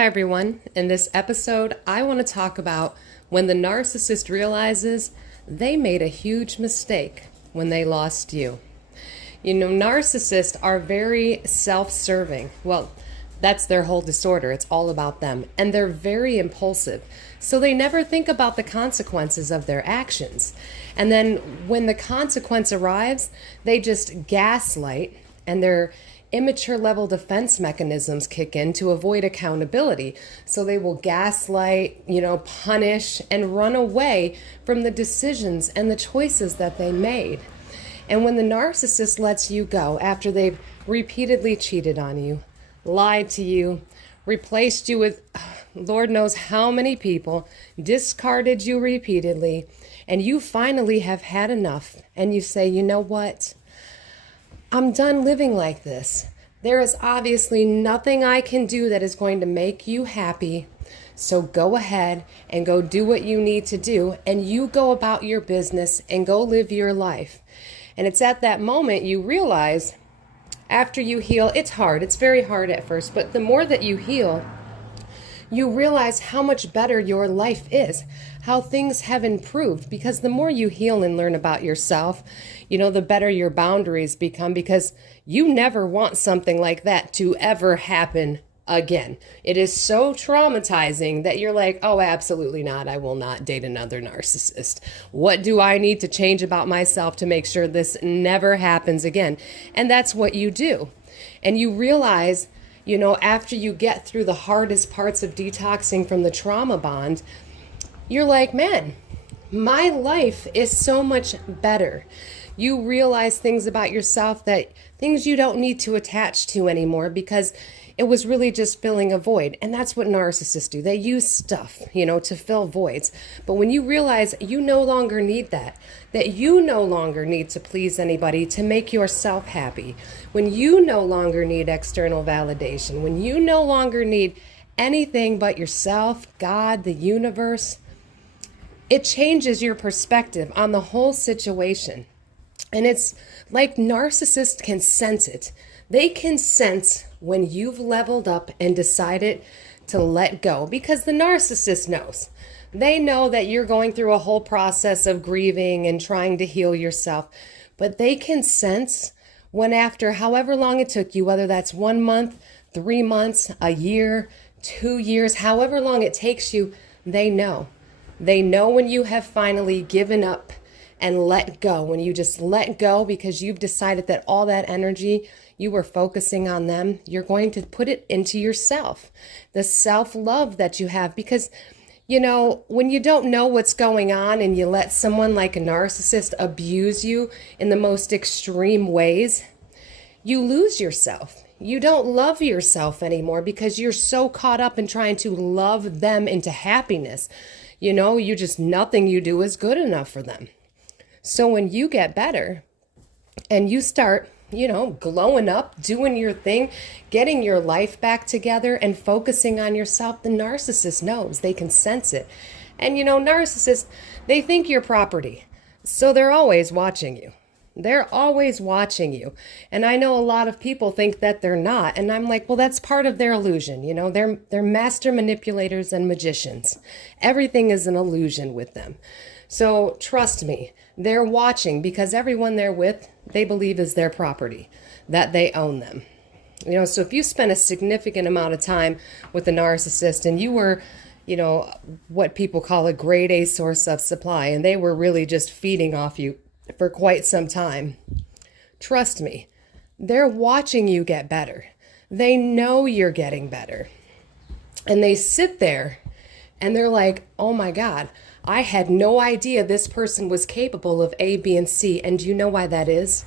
Hi, everyone. In this episode, I want to talk about when the narcissist realizes they made a huge mistake when they lost you. You know, narcissists are very self-serving. Well, that's their whole disorder. It's all about them. And they're very impulsive. So they never think about the consequences of their actions. And then when the consequence arrives, they just gaslight, and their immature level defense mechanisms kick in to avoid accountability. So they will gaslight, punish, and run away from the decisions and the choices that they made. And when the narcissist lets you go after they've repeatedly cheated on you, lied to you, replaced you with Lord knows how many people, discarded you repeatedly, and you finally have had enough, and you say, you know what? I'm done living like this. There is obviously nothing I can do that is going to make you happy. So go ahead and go do what you need to do, and you go about your business and go live your life. And it's at that moment you realize, after you heal, it's hard. It's very hard at first, but the more that you heal, you realize how much better your life is, how things have improved, because the more you heal and learn about yourself, the better your boundaries become, because you never want something like that to ever happen again. It is so traumatizing that you're like, oh, absolutely not. I will not date another narcissist. What do I need to change about myself to make sure this never happens again? And that's what you do. And you realize, after you get through the hardest parts of detoxing from the trauma bond, you're like, man, my life is so much better. You realize things about yourself, that things you don't need to attach to anymore, because it was really just filling a void. And that's what narcissists do. They use stuff, to fill voids. But when you realize you no longer need that you no longer need to please anybody to make yourself happy, when you no longer need external validation, when you no longer need anything but yourself, God, the universe, it changes your perspective on the whole situation. And it's like narcissists can sense it. They can sense when you've leveled up and decided to let go, because the narcissist knows. They know that you're going through a whole process of grieving and trying to heal yourself, but they can sense when, after however long it took you, whether that's 1 month, 3 months, a year, 2 years, however long it takes you, they know. They know when you have finally given up and let go, when you just let go because you've decided that all that energy you were focusing on them, you're going to put it into yourself, the self-love that you have. Because, when you don't know what's going on and you let someone like a narcissist abuse you in the most extreme ways, you lose yourself. You don't love yourself anymore because you're so caught up in trying to love them into happiness. Nothing you do is good enough for them. So when you get better and you start, glowing up, doing your thing, getting your life back together and focusing on yourself, the narcissist knows. They can sense it. And, narcissists, they think you're property. So they're always watching you. They're always watching you. And I know a lot of people think that they're not. And I'm like, well, that's part of their illusion. They're master manipulators and magicians. Everything is an illusion with them. So trust me, they're watching, because everyone they're with, they believe is their property, that they own them. So if you spend a significant amount of time with a narcissist and you were, what people call a grade A source of supply, and they were really just feeding off you for quite some time, trust me, they're watching you get better. They know you're getting better. And they sit there and they're like, oh my God, I had no idea this person was capable of A, B, and C. And do you know why that is?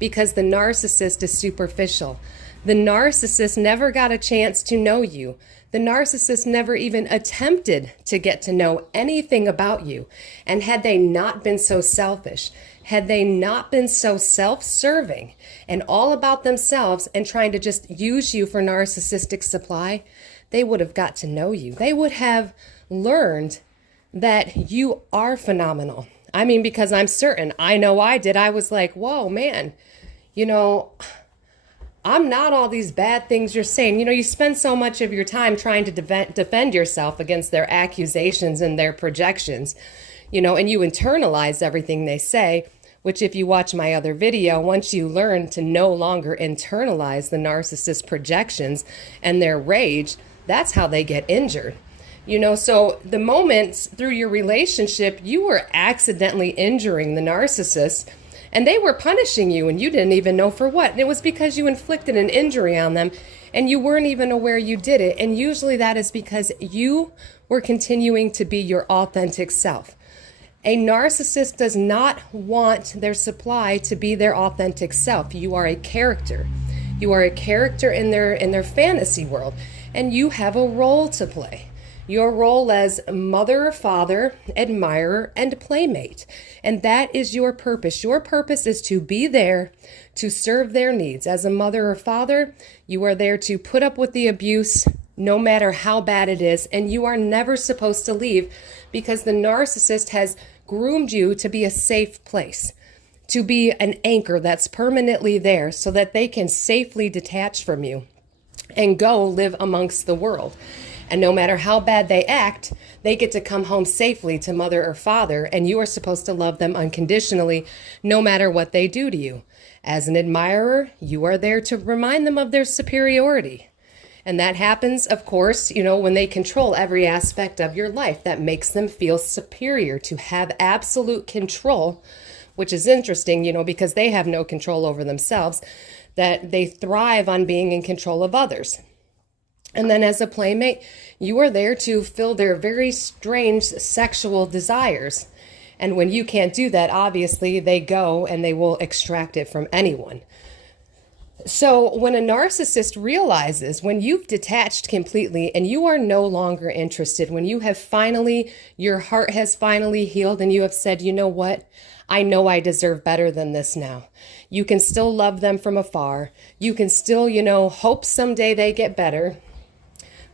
Because the narcissist is superficial. The narcissist never got a chance to know you. The narcissist never even attempted to get to know anything about you. And had they not been so selfish, had they not been so self-serving and all about themselves and trying to just use you for narcissistic supply, they would have got to know you. They would have learned that you are phenomenal. I mean, because I'm certain, I know I did. I was like, whoa, man, I'm not all these bad things you're saying. You spend so much of your time trying to defend yourself against their accusations and their projections, and you internalize everything they say, which if you watch my other video, once you learn to no longer internalize the narcissist projections and their rage, that's how they get injured. So the moments through your relationship, you were accidentally injuring the narcissist and they were punishing you and you didn't even know for what. And it was because you inflicted an injury on them and you weren't even aware you did it. And usually that is because you were continuing to be your authentic self. A narcissist does not want their supply to be their authentic self. You are a character. You are a character in their fantasy world, and you have a role to play. Your role as mother or father, admirer, and playmate. And that is your purpose. Your purpose is to be there to serve their needs. As a mother or father, you are there to put up with the abuse, no matter how bad it is, and you are never supposed to leave because the narcissist has groomed you to be a safe place, to be an anchor that's permanently there so that they can safely detach from you and go live amongst the world. And no matter how bad they act, they get to come home safely to mother or father, and you are supposed to love them unconditionally, no matter what they do to you. As an admirer, you are there to remind them of their superiority. And that happens, of course, when they control every aspect of your life. That makes them feel superior, to have absolute control, which is interesting, because they have no control over themselves, that they thrive on being in control of others. And then as a playmate, you are there to fill their very strange sexual desires. And when you can't do that, obviously they go and they will extract it from anyone. So when a narcissist realizes, when you've detached completely and you are no longer interested, when you have finally, your heart has finally healed and you have said, you know what? I know I deserve better than this now. You can still love them from afar. You can still, hope someday they get better.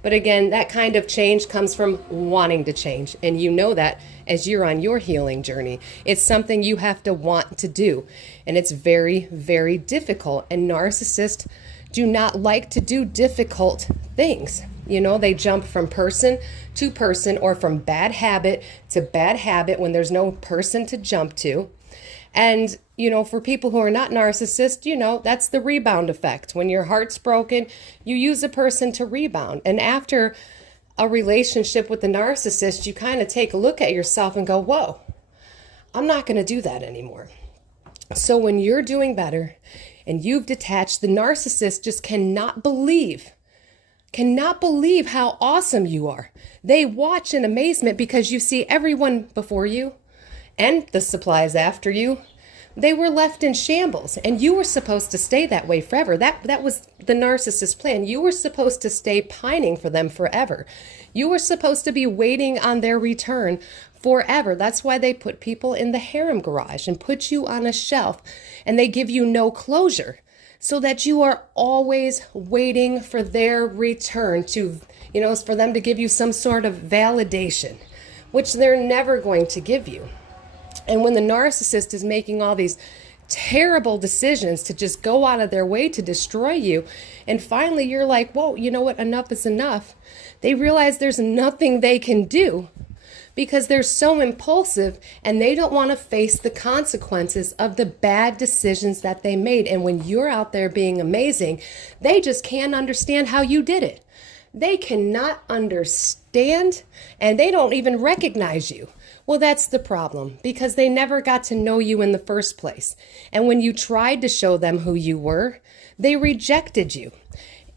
But again, that kind of change comes from wanting to change. And you know that as you're on your healing journey. It's something you have to want to do. And it's very, very difficult. And narcissists do not like to do difficult things. They jump from person to person or from bad habit to bad habit when there's no person to jump to. And, for people who are not narcissists, that's the rebound effect. When your heart's broken, you use a person to rebound. And after a relationship with the narcissist, you kind of take a look at yourself and go, whoa, I'm not going to do that anymore. So when you're doing better and you've detached, the narcissist just cannot believe how awesome you are. They watch in amazement because you see everyone before you and the supplies after you. They were left in shambles, and you were supposed to stay that way forever. That was the narcissist's plan. You were supposed to stay pining for them forever. You were supposed to be waiting on their return forever. That's why they put people in the harem garage and put you on a shelf, and they give you no closure so that you are always waiting for their return to, for them to give you some sort of validation, which they're never going to give you. And when the narcissist is making all these terrible decisions to just go out of their way to destroy you, and finally you're like, whoa, you know what, enough is enough. They realize there's nothing they can do because they're so impulsive and they don't want to face the consequences of the bad decisions that they made. And when you're out there being amazing, they just can't understand how you did it. They cannot understand, and they don't even recognize you. Well, that's the problem, because they never got to know you in the first place. And when you tried to show them who you were, they rejected you.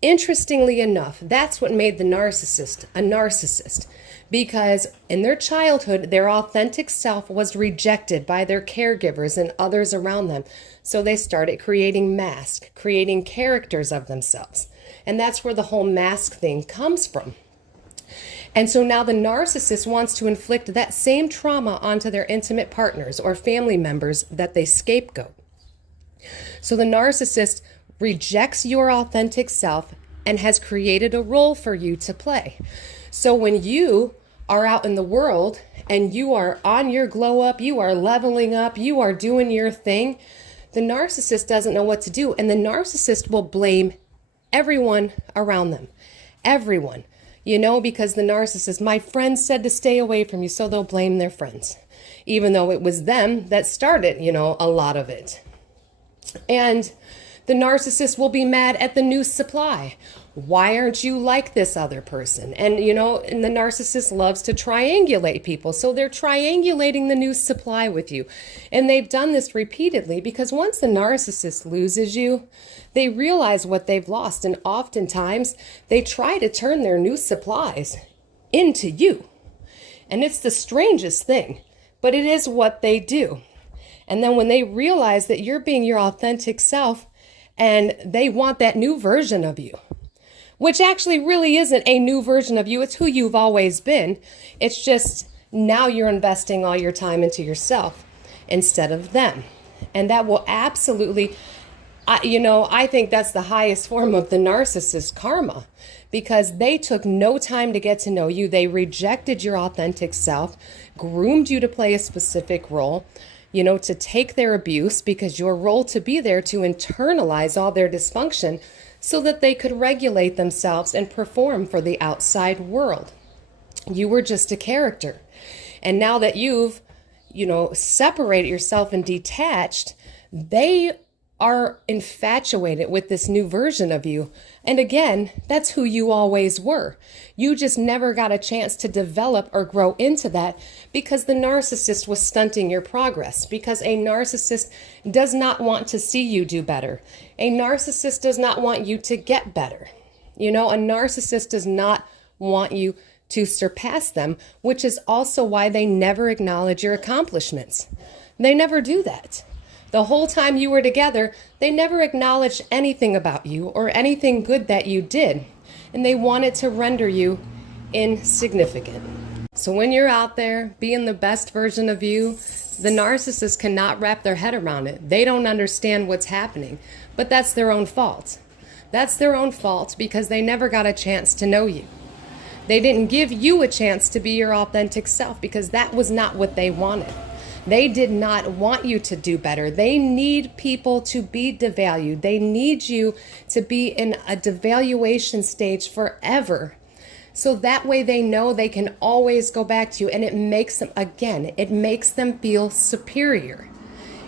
Interestingly enough, that's what made the narcissist a narcissist, because in their childhood, their authentic self was rejected by their caregivers and others around them. So they started creating masks, creating characters of themselves. And that's where the whole mask thing comes from. And so now the narcissist wants to inflict that same trauma onto their intimate partners or family members that they scapegoat. So the narcissist rejects your authentic self and has created a role for you to play. So when you are out in the world and you are on your glow up, you are leveling up, you are doing your thing, the the narcissist doesn't know what to do, and the narcissist will blame everyone around them. Everyone. Because the narcissist, my friends said to stay away from you, so they'll blame their friends. Even though it was them that started, a lot of it. And the narcissist will be mad at the new supply. Why aren't you like this other person? And, and the narcissist loves to triangulate people. So they're triangulating the new supply with you. And they've done this repeatedly because once the narcissist loses you, they realize what they've lost. And oftentimes they try to turn their new supplies into you. And it's the strangest thing, but it is what they do. And then when they realize that you're being your authentic self and they want that new version of you, which actually really isn't a new version of you. It's who you've always been. It's just now you're investing all your time into yourself instead of them. And that will absolutely, I think that's the highest form of the narcissist karma, because they took no time to get to know you. They rejected your authentic self, groomed you to play a specific role, to take their abuse, because your role to be there to internalize all their dysfunction so that they could regulate themselves and perform for the outside world. You were just a character. And now that you've, separated yourself and detached, they are infatuated with this new version of you. And again, that's who you always were. You just never got a chance to develop or grow into that because the narcissist was stunting your progress, because a narcissist does not want to see you do better. A narcissist does not want you to get better. A narcissist does not want you to surpass them, which is also why they never acknowledge your accomplishments. They never do that. The whole time you were together, they never acknowledged anything about you or anything good that you did, and they wanted to render you insignificant. So when you're out there being the best version of you, the narcissist cannot wrap their head around it. They don't understand what's happening, but that's their own fault. That's their own fault because they never got a chance to know you. They didn't give you a chance to be your authentic self because that was not what they wanted. They did not want you to do better. They need people to be devalued. They need you to be in a devaluation stage forever. So that way they know they can always go back to you. And it makes them, again, it makes them feel superior.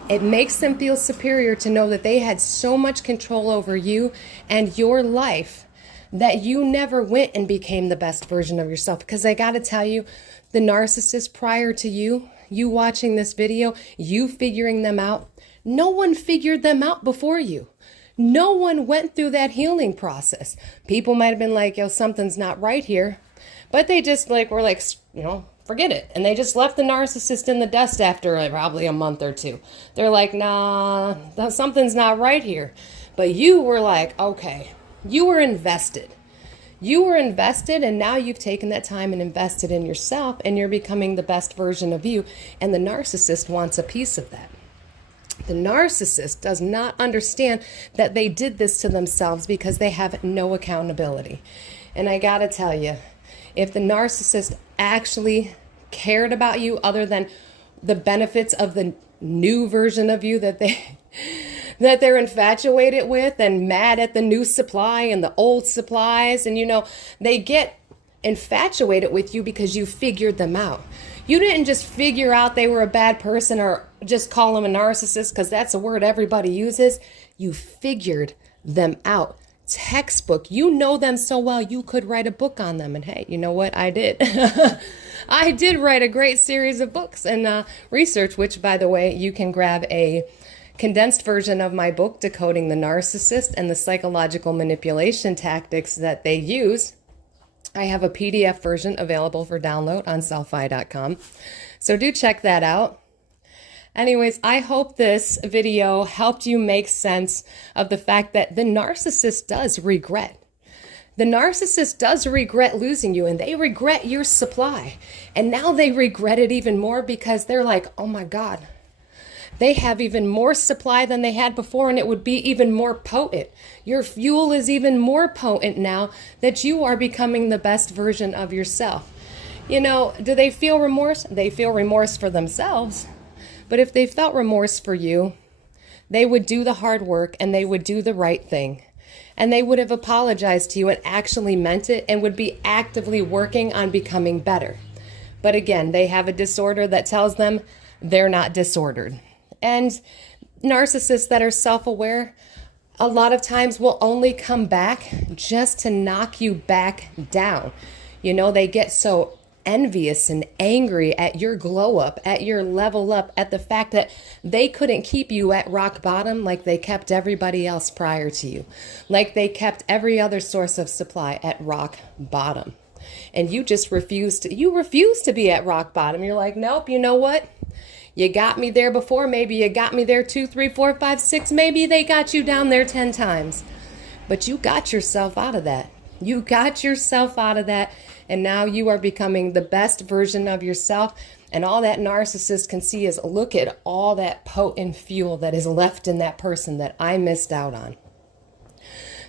It makes them feel superior to know that they had so much control over you and your life that you never went and became the best version of yourself. Because I got to tell you, the narcissist prior to you watching this video, you figuring them out, no one figured them out before you. No one went through that healing process. People might have been like, yo, something's not right here. But they just were like, forget it. And they just left the narcissist in the dust after probably a month or two. They're like, nah, something's not right here. But you were like, okay, you were invested. You were invested, and now you've taken that time and invested in yourself, and you're becoming the best version of you, and the narcissist wants a piece of that. The narcissist does not understand that they did this to themselves because they have no accountability. And I gotta tell you, if the narcissist actually cared about you other than the benefits of the new version of you that they're infatuated with and mad at the new supply and the old supplies. And, they get infatuated with you because you figured them out. You didn't just figure out they were a bad person or just call them a narcissist because that's a word everybody uses. You figured them out. Textbook. You know them so well, you could write a book on them. And hey, you know what? I did. I did write a great series of books and research, which, by the way, you can grab a condensed version of my book, Decoding the Narcissist and the Psychological Manipulation Tactics that they use. I have a PDF version available for download on sellfy.com. So do check that out. Anyways, I hope this video helped you make sense of the fact that the narcissist does regret. The narcissist does regret losing you, and they regret your supply. And now they regret it even more because they're like, oh my God, they have even more supply than they had before, and it would be even more potent. Your fuel is even more potent now that you are becoming the best version of yourself. Do they feel remorse? They feel remorse for themselves. But if they felt remorse for you, they would do the hard work and they would do the right thing. And they would have apologized to you and actually meant it and would be actively working on becoming better. But again, they have a disorder that tells them they're not disordered. And narcissists that are self-aware, a lot of times will only come back just to knock you back down. You know, they get so envious and angry at your glow up, at your level up, at the fact that they couldn't keep you at rock bottom like they kept everybody else prior to you, like they kept every other source of supply at rock bottom. And you just refuse to be at rock bottom. You're like, nope, you know what? You got me there before. Maybe you got me there 2, 3, 4, 5, 6. Maybe they got you down there 10 times. But you got yourself out of that. You got yourself out of that. And now you are becoming the best version of yourself. And all that narcissist can see is, look at all that potent fuel that is left in that person that I missed out on.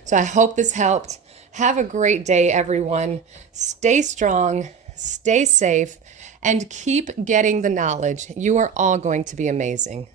So I hope this helped. Have a great day, everyone. Stay strong, stay safe, and keep getting the knowledge. You are all going to be amazing.